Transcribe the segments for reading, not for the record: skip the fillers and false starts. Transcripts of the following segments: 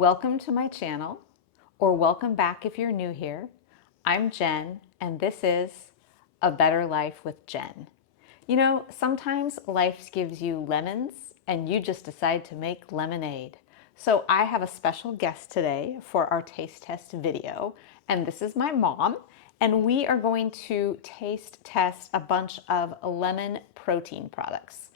Welcome to my channel, or welcome back if you're new here. I'm Jen, and this is A Better Life with Jen. You know, sometimes life gives you lemons, and you just decide to make lemonade. So I have a special guest today for our taste test video, and this is my mom, and we are going to taste test a bunch of lemon protein products.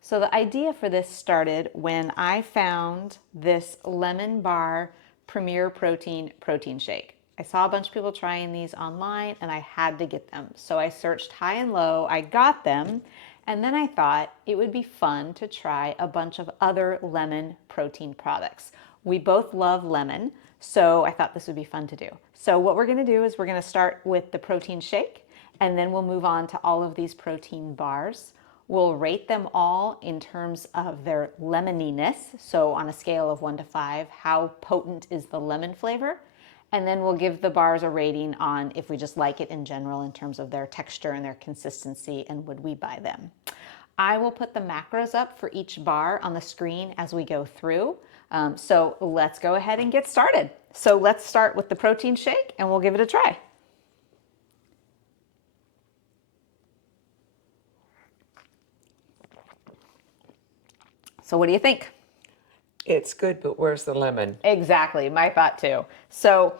So the idea for this started when I found this Lemon Bar Premier protein shake. I saw a bunch of people trying these online and I had to get them. So I searched high and low, I got them, and then I thought it would be fun to try a bunch of other lemon protein products. We both love lemon, so I thought this would be fun to do. So what we're gonna do is we're gonna start with the protein shake, and then we'll move on to all of these protein bars. We'll rate them all in terms of their lemoniness. So on a scale of 1 to 5, how potent is the lemon flavor? And then we'll give the bars a rating on if we just like it in general in terms of their texture and their consistency and would we buy them. I will put the macros up for each bar on the screen as we go through. So let's go ahead and get started. So let's start with the protein shake and we'll give it a try. So what do you think? It's good, but where's the lemon? Exactly, my thought too. So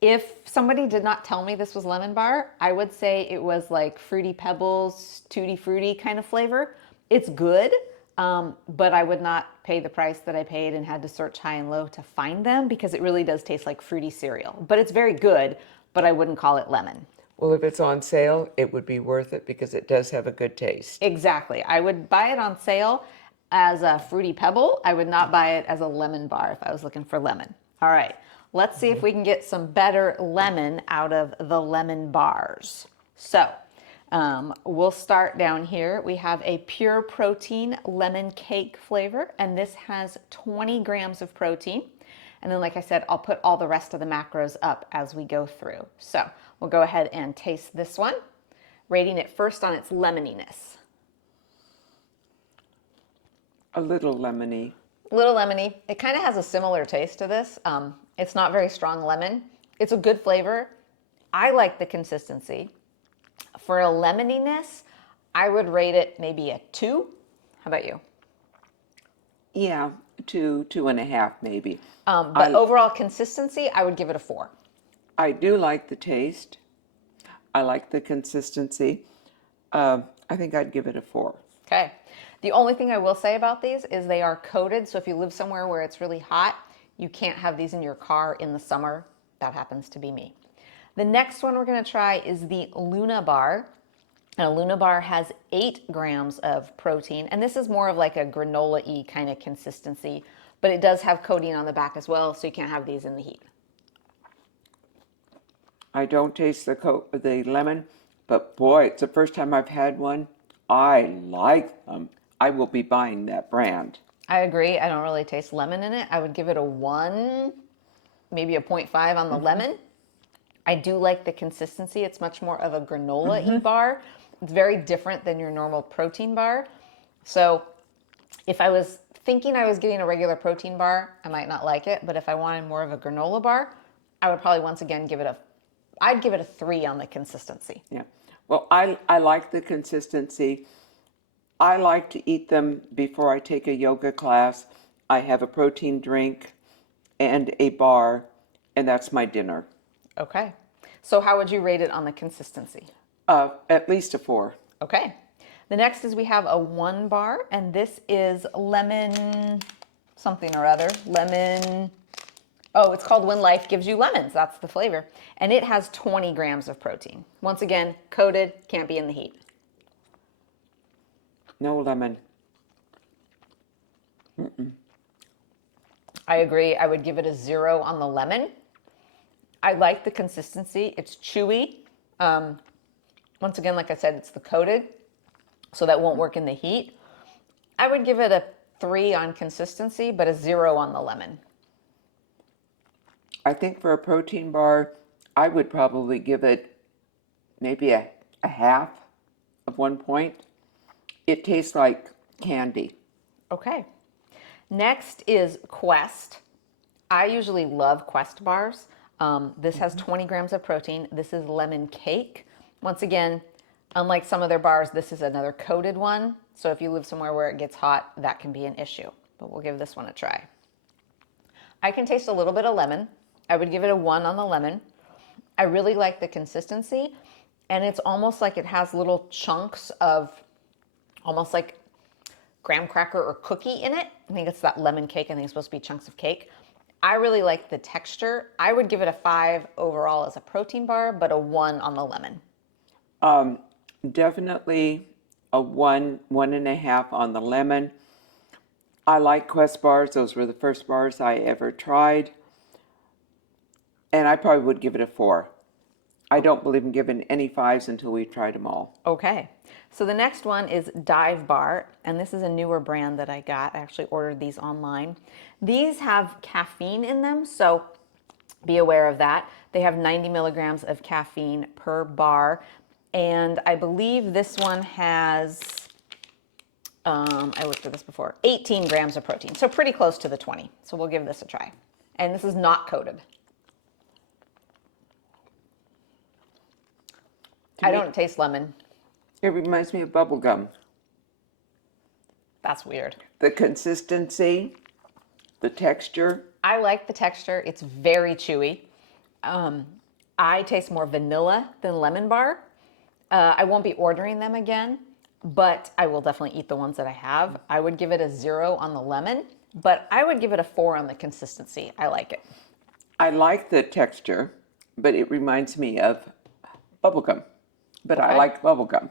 if somebody did not tell me this was Lemon Bar, I would say it was like Fruity Pebbles, Tutti Frutti kind of flavor. It's good, but I would not pay the price that I paid and had to search high and low to find them because it really does taste like fruity cereal. But it's very good, but I wouldn't call it lemon. Well, if it's on sale, it would be worth it because it does have a good taste. Exactly. I would buy it on sale as a Fruity Pebble. I would not buy it as a Lemon Bar if I was looking for lemon. All right, let's see if we can get some better lemon out of the lemon bars. So we'll start down here. We have a pure protein lemon cake flavor, and this has 20 grams of protein. And then, like I said, I'll put all the rest of the macros up as we go through. So we'll go ahead and taste this one, rating it first on its lemoniness. A little lemony. Little lemony. It kind of has a similar taste to this. It's not very strong lemon. It's a good flavor. I like the consistency. For a lemoniness, I would rate it maybe a 2. How about you? Yeah, 2.5 maybe. But overall consistency, I would give it a 4. I do like the taste. I like the consistency. I think I'd give it a 4. Okay. The only thing I will say about these is they are coated. So if you live somewhere where it's really hot, you can't have these in your car in the summer. That happens to be me. The next one we're going to try is the Luna Bar. And a Luna Bar has 8 grams of protein. And this is more of like a granola-y kind of consistency. But it does have coating on the back as well, so you can't have these in the heat. I don't taste the lemon, but boy, it's the first time I've had one. I like them. I will be buying that brand. I agree. I don't really taste lemon in it. I would give it a 1, maybe a 0.5 on the lemon. I do like the consistency. It's much more of a granola-y bar. It's very different than your normal protein bar. So if I was thinking I was getting a regular protein bar, I might not like it. But if I wanted more of a granola bar, I would probably once again I'd give it a 3 on the consistency. Yeah. Well, I like the consistency. I like to eat them before I take a yoga class. I have a protein drink and a bar, and that's my dinner. Okay. So how would you rate it on the consistency? At least a 4. Okay. The next is we have a 1 bar, and this is lemon something or other. It's called When Life Gives You Lemons. That's the flavor. And it has 20 grams of protein. Once again, coated, can't be in the heat. No lemon. I agree. I would give it a 0 on the lemon. I like the consistency. It's chewy. Once again, like I said, it's the coated, so that won't work in the heat. I would give it a 3 on consistency, but a 0 on the lemon. I think for a protein bar, I would probably give it maybe a half of 1 point. It tastes like candy. Okay. Next is Quest. I usually love Quest bars. This has 20 grams of protein. This is lemon cake. Once again, unlike some of their bars, this is another coated one. So if you live somewhere where it gets hot, that can be an issue. But we'll give this one a try. I can taste a little bit of lemon. I would give it a 1 on the lemon. I really like the consistency, and it's almost like it has little chunks of almost like graham cracker or cookie in it. I think it's that lemon cake. I think it's supposed to be chunks of cake. I really like the texture. I would give it a 5 overall as a protein bar, but a 1 on the lemon. Definitely a 1.5 on the lemon. I like Quest bars. Those were the first bars I ever tried. And I probably would give it a 4. I don't believe in giving any 5s until we've tried them all. Okay. So the next one is Dive Bar, and this is a newer brand that I got. I actually ordered these online. These have caffeine in them, so be aware of that. They have 90 milligrams of caffeine per bar, and I believe this one has, I looked at this before, 18 grams of protein, so pretty close to the 20. So we'll give this a try. And this is not coated. I don't taste lemon. It reminds me of bubble gum. That's weird. The consistency, the texture. I like the texture. It's very chewy. I taste more vanilla than lemon bar. I won't be ordering them again, but I will definitely eat the ones that I have. I would give it a 0 on the lemon, but I would give it a 4 on the consistency. I like it. I like the texture, but it reminds me of bubble gum. But I like bubble gum.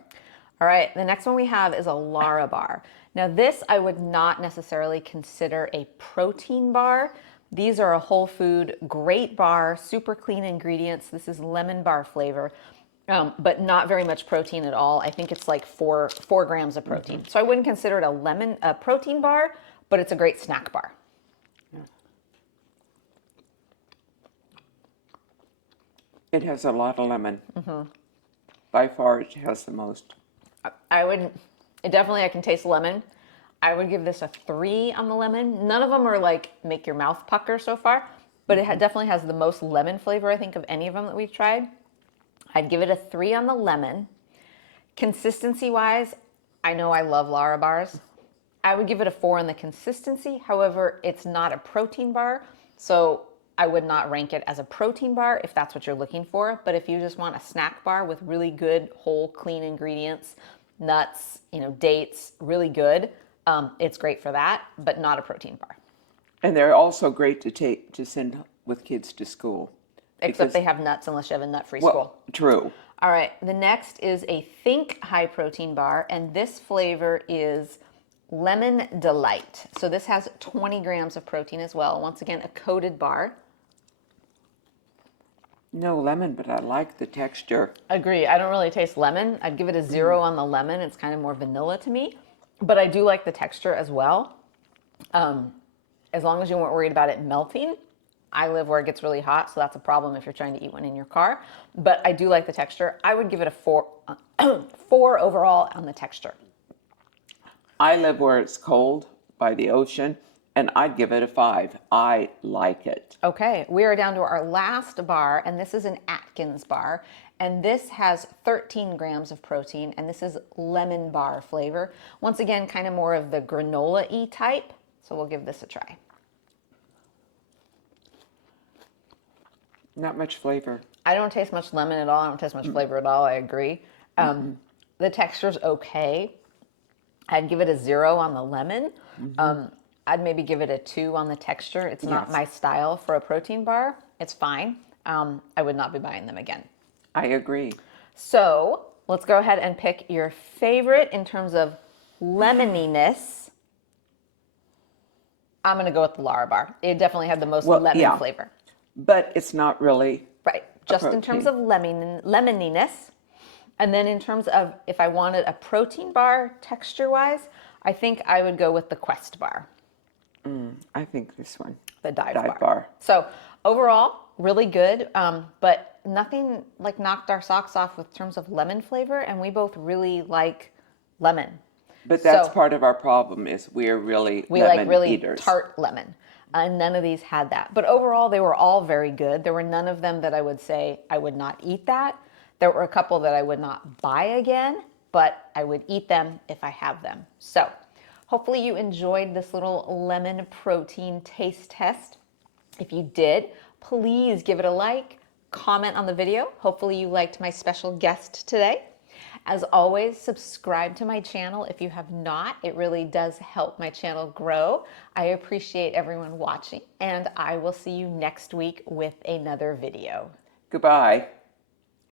All right, the next one we have is a Lara Bar. Now this I would not necessarily consider a protein bar. These are a whole food, great bar, super clean ingredients. This is lemon bar flavor, but not very much protein at all. I think it's like 4 grams of protein. So I wouldn't consider it a protein bar, but it's a great snack bar. It has a lot of lemon. By far, it has the most. I can taste lemon. I would give this a 3 on the lemon. None of them are like make your mouth pucker so far, but it definitely has the most lemon flavor, I think, of any of them that we've tried. I'd give it a 3 on the lemon. Consistency wise, I know I love Lara bars. I would give it a 4 on the consistency. However, it's not a protein bar, so I would not rank it as a protein bar if that's what you're looking for. But if you just want a snack bar with really good, whole, clean ingredients, nuts, dates, really good, it's great for that, but not a protein bar. And they're also great to send with kids to school. Except they have nuts unless you have a nut-free school. True. All right, the next is a Think high protein bar, and this flavor is Lemon Delight. So this has 20 grams of protein as well. Once again, a coated bar. No lemon, but I like the texture. Agree. I don't really taste lemon. I'd give it a 0 on the lemon. It's kind of more vanilla to me, but I do like the texture as well. As long as you weren't worried about it melting. I live where it gets really hot, so that's a problem if you're trying to eat one in your car. But I do like the texture. I would give it a 4 overall on the texture. I live where it's cold by the ocean, and I'd give it a 5. I like it. Okay, we are down to our last bar, and this is an Atkins bar. And this has 13 grams of protein, and this is lemon bar flavor. Once again, kind of more of the granola-y type. So we'll give this a try. Not much flavor. I don't taste much lemon at all. I don't taste much flavor at all. I agree. The texture's okay. I'd give it a 0 on the lemon. I'd maybe give it a 2 on the texture. It's not my style for a protein bar. It's fine. I would not be buying them again. I agree. So let's go ahead and pick your favorite in terms of lemoniness. I'm going to go with the Lara Bar. It definitely had the most lemon flavor. But it's not really. Right. Just in terms of lemoniness. And then in terms of if I wanted a protein bar texture-wise, I think I would go with the Quest bar. I think this one. The Dive bar. So overall, really good, but nothing like knocked our socks off with terms of lemon flavor, and we both really like lemon. But that's part of our problem is we're really lemon like really eaters. tart lemon. and none of these had that. But overall, they were all very good. There were none of them that I would say I would not eat that. There were a couple that I would not buy again, but I would eat them if I have them. So hopefully you enjoyed this little lemon protein taste test. If you did, please give it a like, comment on the video. Hopefully you liked my special guest today. As always, subscribe to my channel if you have not. It really does help my channel grow. I appreciate everyone watching, and I will see you next week with another video. Goodbye.